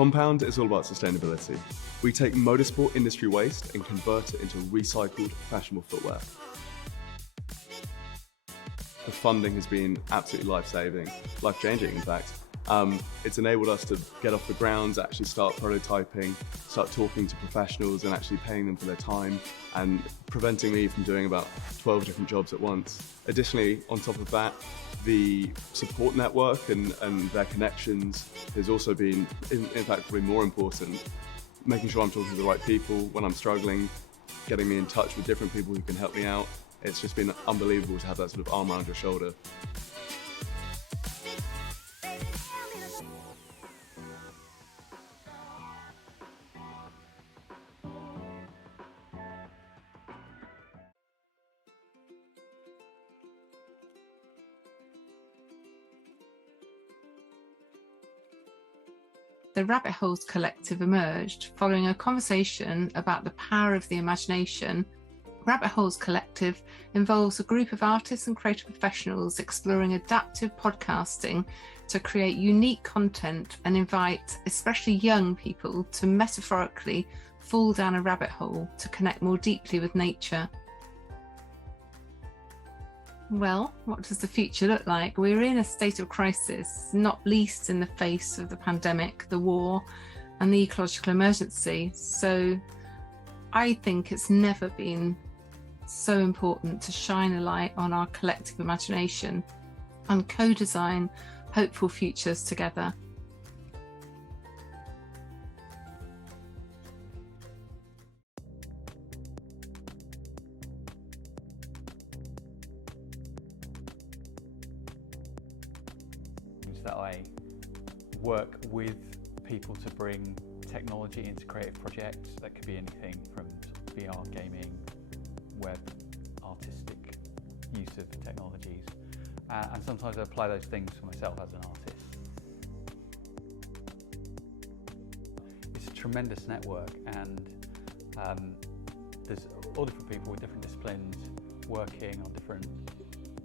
Compound is all about sustainability. We take motorsport industry waste and convert it into recycled, fashionable footwear. The funding has been absolutely life-saving, life-changing in fact. It's enabled us to get off the ground, actually start prototyping, start talking to professionals and actually paying them for their time and preventing me from doing about 12 different jobs at once. Additionally, on top of that, the support network and their connections has also been, in fact, probably more important. Making sure I'm talking to the right people when I'm struggling, getting me in touch with different people who can help me out. It's just been unbelievable to have that sort of arm around your shoulder. The Rabbit Holes Collective emerged following a conversation about the power of the imagination. Rabbit Holes Collective involves a group of artists and creative professionals exploring adaptive podcasting to create unique content and invite especially young people to metaphorically fall down a rabbit hole to connect more deeply with nature. Well, what does the future look like? We're in a state of crisis, not least in the face of the pandemic, the war, and the ecological emergency. So I think it's never been so important to shine a light on our collective imagination and co-design hopeful futures together. That I work with people to bring technology into creative projects. That could be anything from VR, gaming, web, artistic use of technologies. And sometimes I apply those things for myself as an artist. It's a tremendous network, and there's all different people with different disciplines working on different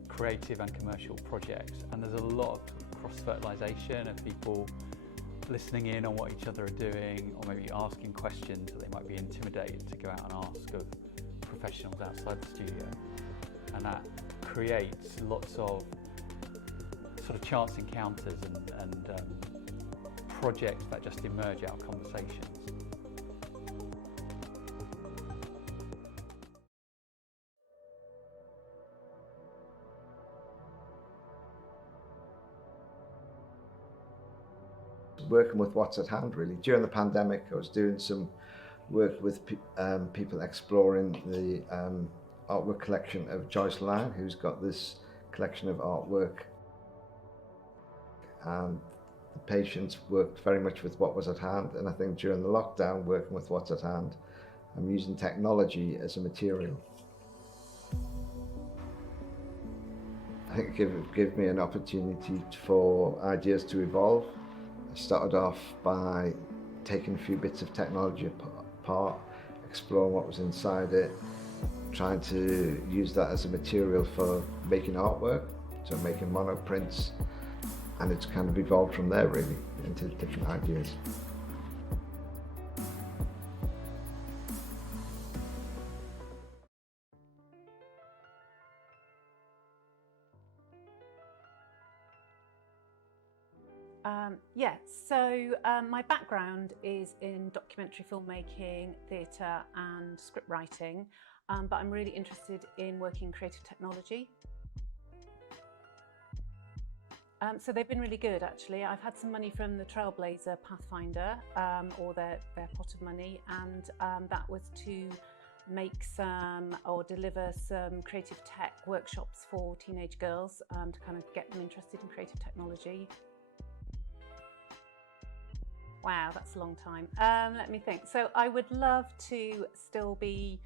creative and commercial projects, and there's a lot of cross-fertilisation of people listening in on what each other are doing, or maybe asking questions that they might be intimidated to go out and ask of professionals outside the studio. And that creates lots of sort of chance encounters and projects that just emerge out of conversations. Working with what's at hand, really. During the pandemic, I was doing some work with people exploring the artwork collection of Joyce Lang, who's got this collection of artwork. And the patients worked very much with what was at hand, and I think during the lockdown, working with what's at hand, I'm using technology as a material. I think it gave me an opportunity for ideas to evolve. I started off by taking a few bits of technology apart, exploring what was inside it, trying to use that as a material for making artwork, so making monoprints, and it's kind of evolved from there really into different ideas. My background is in documentary filmmaking, theatre and script writing, but I'm really interested in working in creative technology. So they've been really good actually. I've had some money from the Trailblazer Pathfinder, or their pot of money, and that was to make some or deliver some creative tech workshops for teenage girls to kind of get them interested in creative technology. Wow, that's a long time. Let me think. So I would love to still be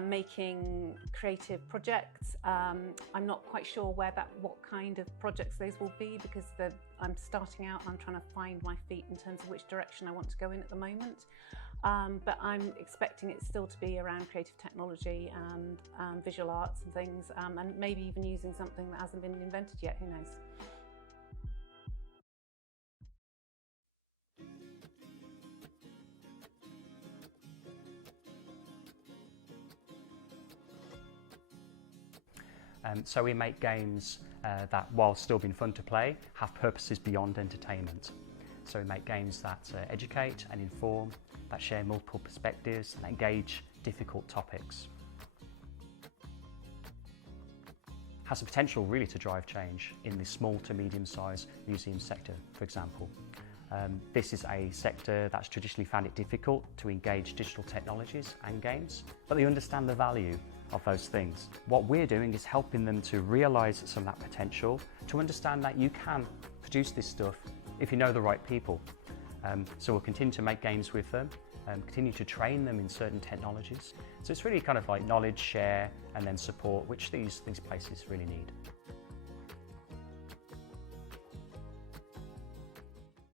making creative projects. I'm not quite sure what kind of projects those will be, because I'm starting out and I'm trying to find my feet in terms of which direction I want to go in at the moment. But I'm expecting it still to be around creative technology and visual arts and things, and maybe even using something that hasn't been invented yet, who knows. So we make games that, while still being fun to play, have purposes beyond entertainment. So we make games that educate and inform, that share multiple perspectives, and engage difficult topics. Has the potential really to drive change in the small to medium-sized museum sector, for example. This is a sector that's traditionally found it difficult to engage digital technologies and games, but they understand the value of those things. What we're doing is helping them to realise some of that potential, to understand that you can produce this stuff if you know the right people. So we'll continue to make games with them, continue to train them in certain technologies. So it's really kind of like knowledge share and then support, which these places really need.